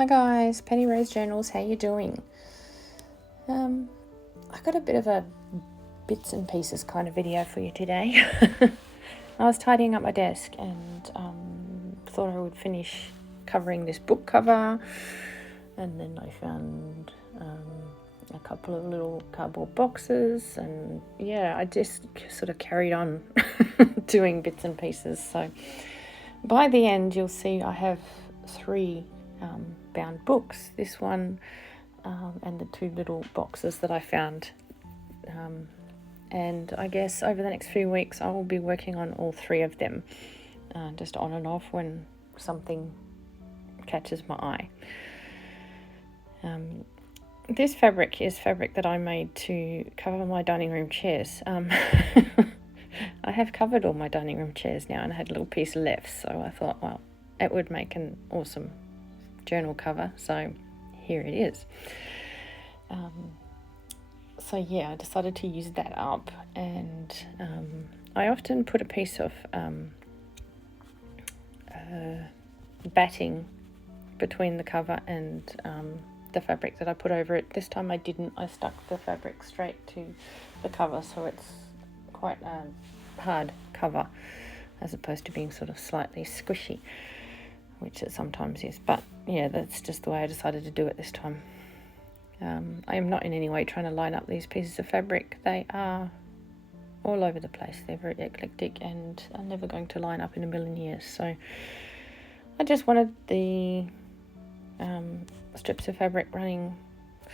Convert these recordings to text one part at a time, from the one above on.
Hi guys, Penny Rose Journals, how you doing? I got a bit of a bits and pieces kind of video for you today. I was tidying up my desk and thought I would finish covering this book cover, and then I found a couple of little cardboard boxes, and yeah, I just sort of carried on doing bits and pieces. So by the end you'll see I have 3 bound books, this one and the 2 little boxes that I found, and I guess over the next few weeks I will be working on all 3 of them, just on and off when something catches my eye. This fabric is fabric that I made to cover my dining room chairs. I have covered all my dining room chairs now, and I had a little piece left, so I thought, well, it would make an awesome journal cover, so here it is. So yeah, I decided to use that up, and I often put a piece of batting between the cover and the fabric that I put over it. This time I didn't. I stuck the fabric straight to the cover, so it's quite a hard cover as opposed to being sort of slightly squishy, which it sometimes is. But yeah, that's just the way I decided to do it this time. I am not in any way trying to line up these pieces of fabric. They are all over the place. They're very eclectic and are never going to line up in a million years. So I just wanted the strips of fabric running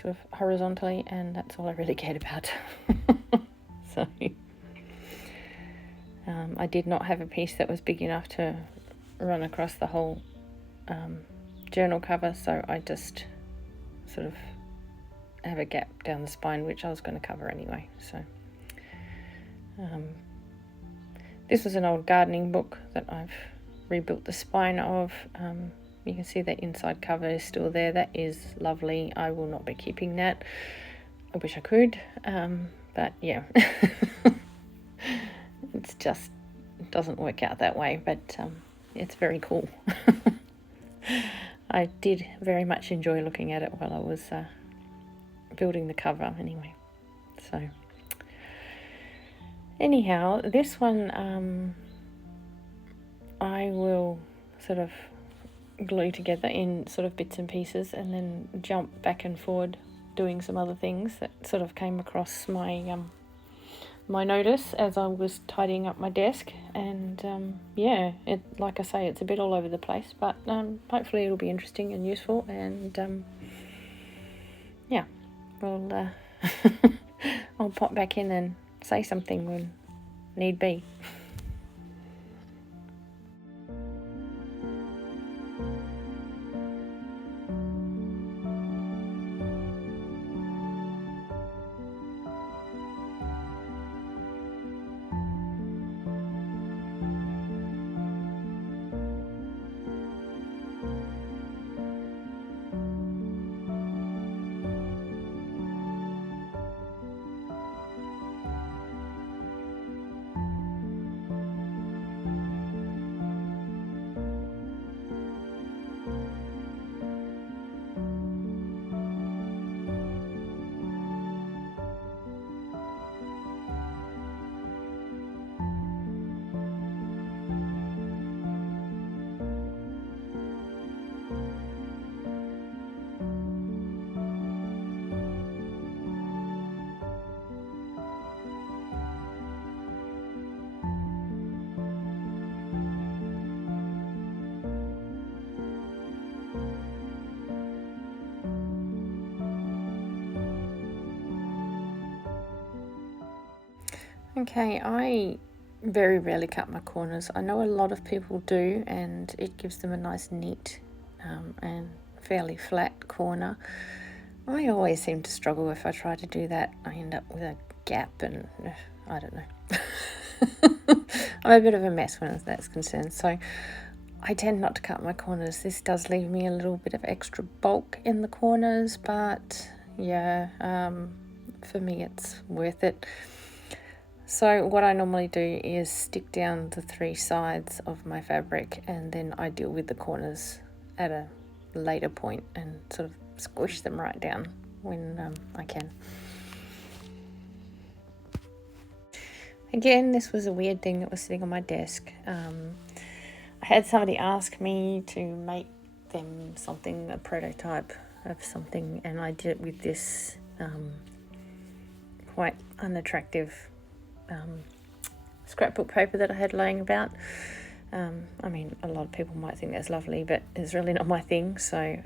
sort of horizontally, and that's all I really cared about. So I did not have a piece that was big enough to run across the whole journal cover, so I just sort of have a gap down the spine, which I was going to cover anyway. So this was an old gardening book that I've rebuilt the spine of. You can see that inside cover is still there. That is lovely. I will not be keeping that. I wish I could, but yeah. It's just, it doesn't work out that way, but it's very cool. I did very much enjoy looking at it while I was building the cover anyway. So anyhow, this one I will sort of glue together in sort of bits and pieces, and then jump back and forward doing some other things that sort of came across my my notice as I was tidying up my desk. And yeah, it, like I say, it's a bit all over the place, but hopefully it'll be interesting and useful, and yeah, well I'll pop back in and say something when need be. Okay, I very rarely cut my corners. I know a lot of people do, and it gives them a nice neat and fairly flat corner. I always seem to struggle if I try to do that. I end up with a gap, and I don't know. I'm a bit of a mess when that's concerned, so I tend not to cut my corners. This does leave me a little bit of extra bulk in the corners, but yeah, for me it's worth it. So what I normally do is stick down the 3 sides of my fabric, and then I deal with the corners at a later point and sort of squish them right down when I can. Again, this was a weird thing that was sitting on my desk. I had somebody ask me to make them something, a prototype of something, and I did it with this quite unattractive scrapbook paper that I had laying about. I mean, a lot of people might think that's lovely, but it's really not my thing. So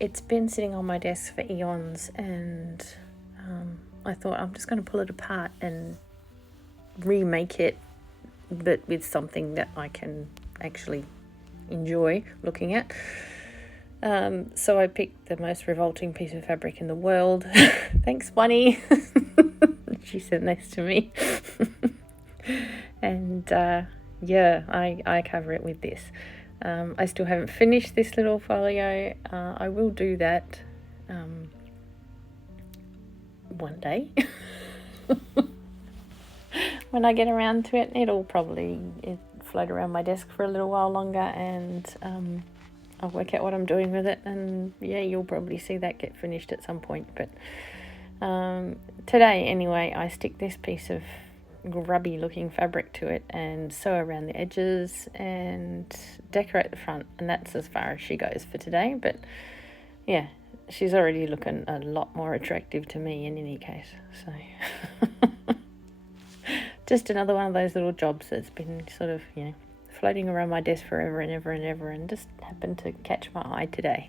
it's been sitting on my desk for eons, and I thought I'm just going to pull it apart and remake it, but with something that I can actually enjoy looking at. So I picked the most revolting piece of fabric in the world. Thanks, Bunny. She sat next to me. And I cover it with this. I still haven't finished this little folio. I will do that one day. When I get around to it, it'll probably float around my desk for a little while longer, and I'll work out what I'm doing with it, and yeah, you'll probably see that get finished at some point. But today anyway, I stick this piece of grubby looking fabric to it and sew around the edges and decorate the front, and that's as far as she goes for today. But yeah, she's already looking a lot more attractive to me in any case, so just another one of those little jobs that's been sort of, floating around my desk forever and ever and ever, and just happened to catch my eye today.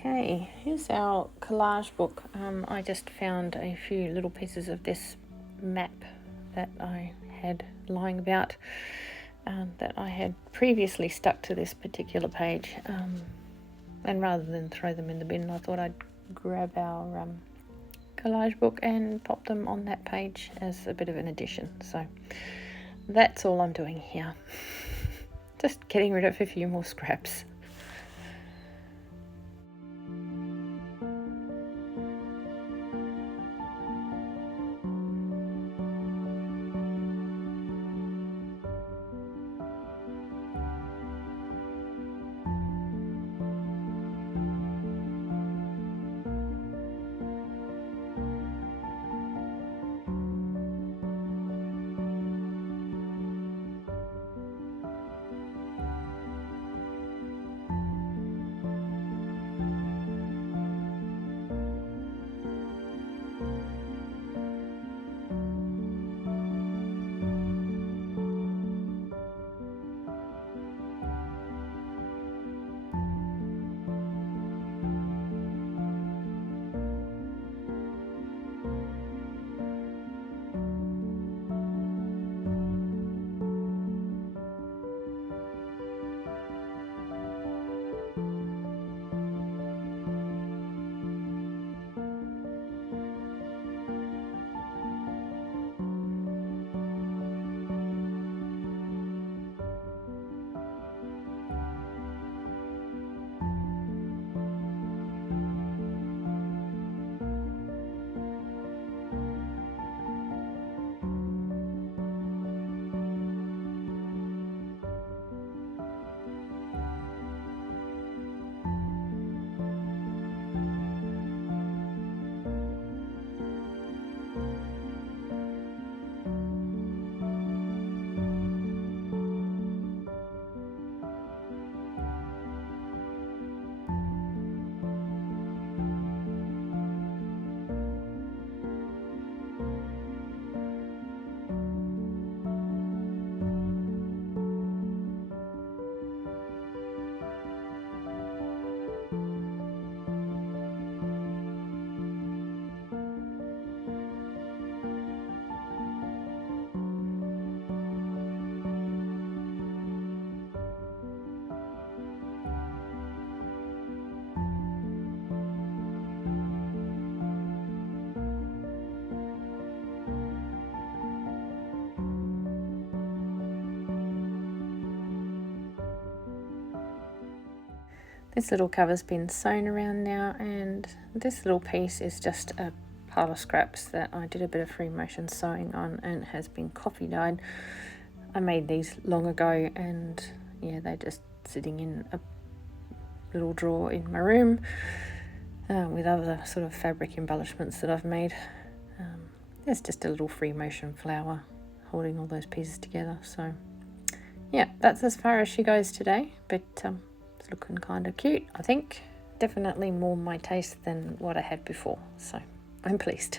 Okay, here's our collage book. I just found a few little pieces of this map that I had lying about, that I had previously stuck to this particular page, and rather than throw them in the bin, I thought I'd grab our collage book and pop them on that page as a bit of an addition. So that's all I'm doing here. Just getting rid of a few more scraps. This little cover's been sewn around now, and this little piece is just a pile of scraps that I did a bit of free motion sewing on and has been coffee dyed. I made these long ago, and yeah, they're just sitting in a little drawer in my room, with other sort of fabric embellishments that I've made. There's just a little free motion flower holding all those pieces together. So yeah, that's as far as she goes today, but it's looking kind of cute, I think. Definitely more my taste than what I had before, so I'm pleased.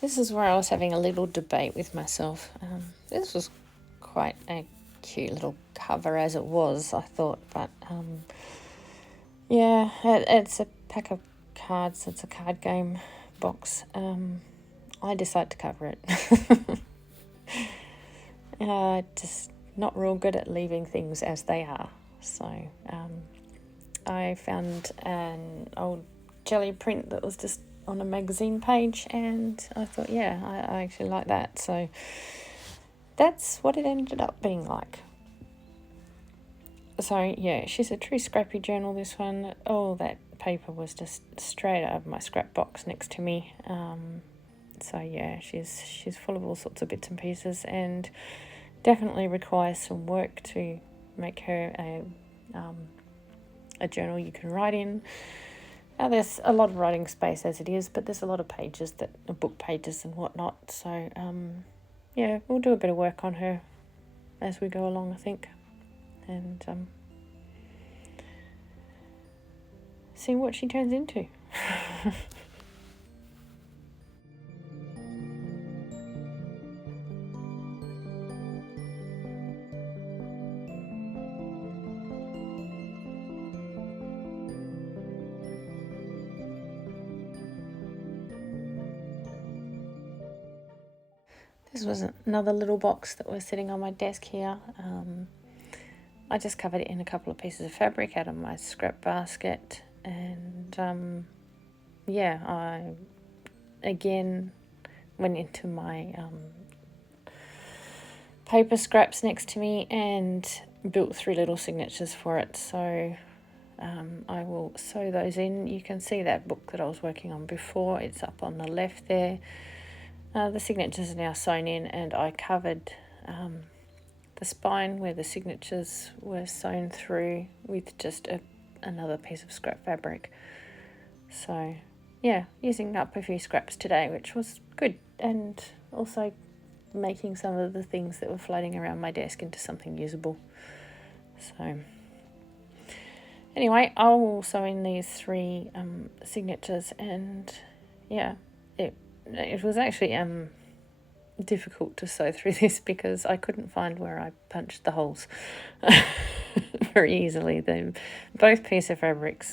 This is where I was having a little debate with myself. This was quite a cute little cover as it was, I thought, but yeah, it's a pack of cards. It's a card game box. I decided to cover it. Just not real good at leaving things as they are. So I found an old jelly print that was just on a magazine page, and I thought, yeah, I actually like that. So that's what it ended up being like. So yeah, she's a true scrappy journal, this one. All that paper was just straight out of my scrap box next to me. So yeah, she's full of all sorts of bits and pieces, and definitely requires some work to make her a journal you can write in. There's a lot of writing space as it is, but there's a lot of pages that are book pages and whatnot. So yeah, we'll do a bit of work on her as we go along, I think, and see what she turns into. This was another little box that was sitting on my desk here. I just covered it in a couple of pieces of fabric out of my scrap basket, and yeah, I again went into my paper scraps next to me and built 3 little signatures for it. So I will sew those in. You can see that book that I was working on before. It's up on the left there. The signatures are now sewn in, and I covered the spine where the signatures were sewn through with just another piece of scrap fabric. So yeah, using up a few scraps today, which was good, and also making some of the things that were floating around my desk into something usable. So anyway, I'll sew in these 3 signatures, and yeah, it was actually difficult to sew through this because I couldn't find where I punched the holes very easily. Both pieces of fabric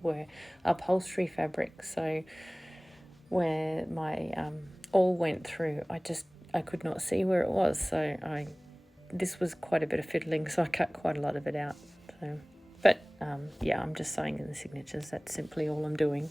were upholstery fabric, so where my awl went through, I could not see where it was. So this was quite a bit of fiddling, so I cut quite a lot of it out. So, but yeah, I'm just sewing in the signatures. That's simply all I'm doing.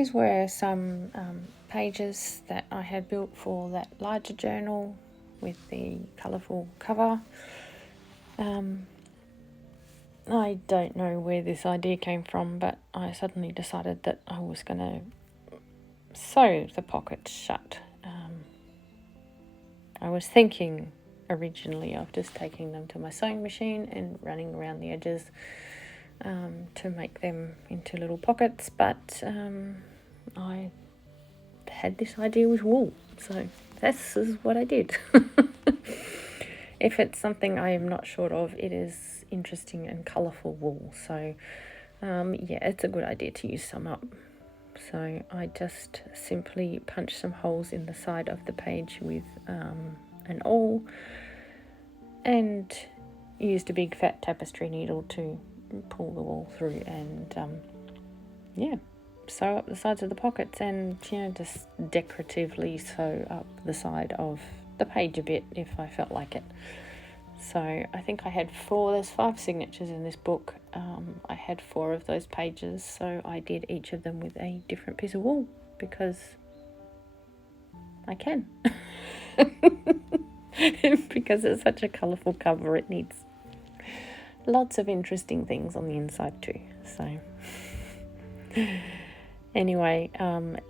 these were some pages that I had built for that larger journal with the colourful cover. I don't know where this idea came from, but I suddenly decided that I was going to sew the pockets shut. I was thinking originally of just taking them to my sewing machine and running around the edges to make them into little pockets, but I had this idea with wool, so this is what I did. If it's something I am not sure of, it is interesting and colourful wool, so yeah, it's a good idea to use some up. So I just simply punched some holes in the side of the page with an awl and used a big fat tapestry needle to pull the wool through and yeah, sew up the sides of the pockets and, you know, just decoratively sew up the side of the page a bit if I felt like it. So I think I had there's 5 signatures in this book. I had 4 of those pages, so I did each of them with a different piece of wool because I can. Because it's such a colourful cover, it needs lots of interesting things on the inside too. So anyway,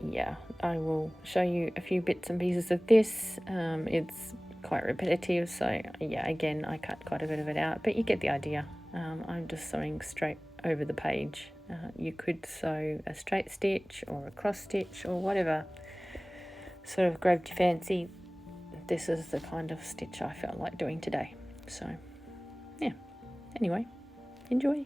yeah, I will show you a few bits and pieces of this. It's quite repetitive, so yeah, again, I cut quite a bit of it out, but you get the idea. I'm just sewing straight over the page. You could sew a straight stitch or a cross stitch or whatever sort of grabbed your fancy. This is the kind of stitch I felt like doing today. So yeah, anyway, enjoy.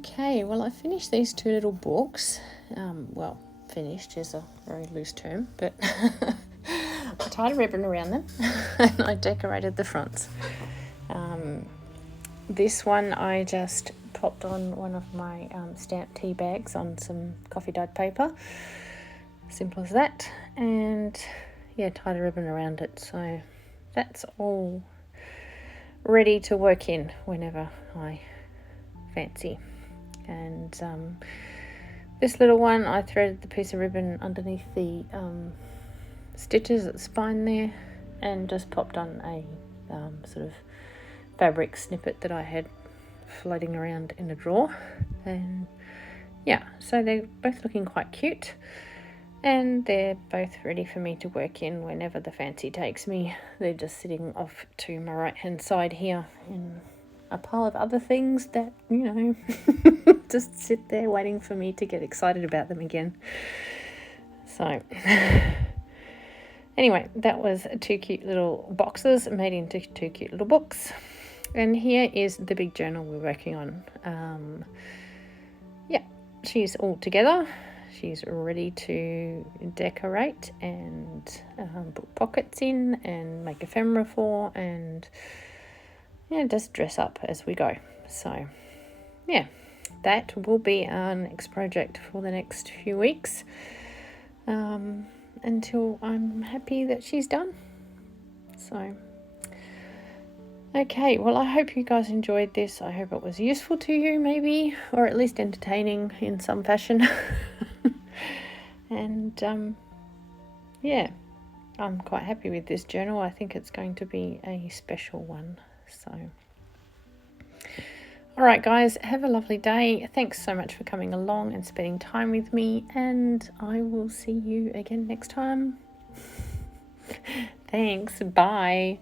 Okay, well, I finished these two little books. Well, finished is a very loose term, but I tied a ribbon around them and I decorated the fronts. This one I just popped on one of my stamped tea bags on some coffee dyed paper. Simple as that. And yeah, tied a ribbon around it. So that's all ready to work in whenever I fancy. And this little one, I threaded the piece of ribbon underneath the stitches at the spine there and just popped on a sort of fabric snippet that I had floating around in a drawer. And yeah, so they're both looking quite cute and they're both ready for me to work in whenever the fancy takes me. They're just sitting off to my right hand side here in a pile of other things that, you know, just sit there waiting for me to get excited about them again. So anyway, that was two cute little boxes made into two cute little books. And here is the big journal we're working on. Yeah, she's all together. She's ready to decorate and put pockets in and make ephemera for, and yeah, just dress up as we go. So yeah, that will be our next project for the next few weeks, until I'm happy that she's done. So okay, well, I hope you guys enjoyed this. I hope it was useful to you, maybe, or at least entertaining in some fashion. And yeah, I'm quite happy with this journal. I think it's going to be a special one. So all right, guys, have a lovely day. Thanks so much for coming along and spending time with me, and I will see you again next time. Thanks. Bye.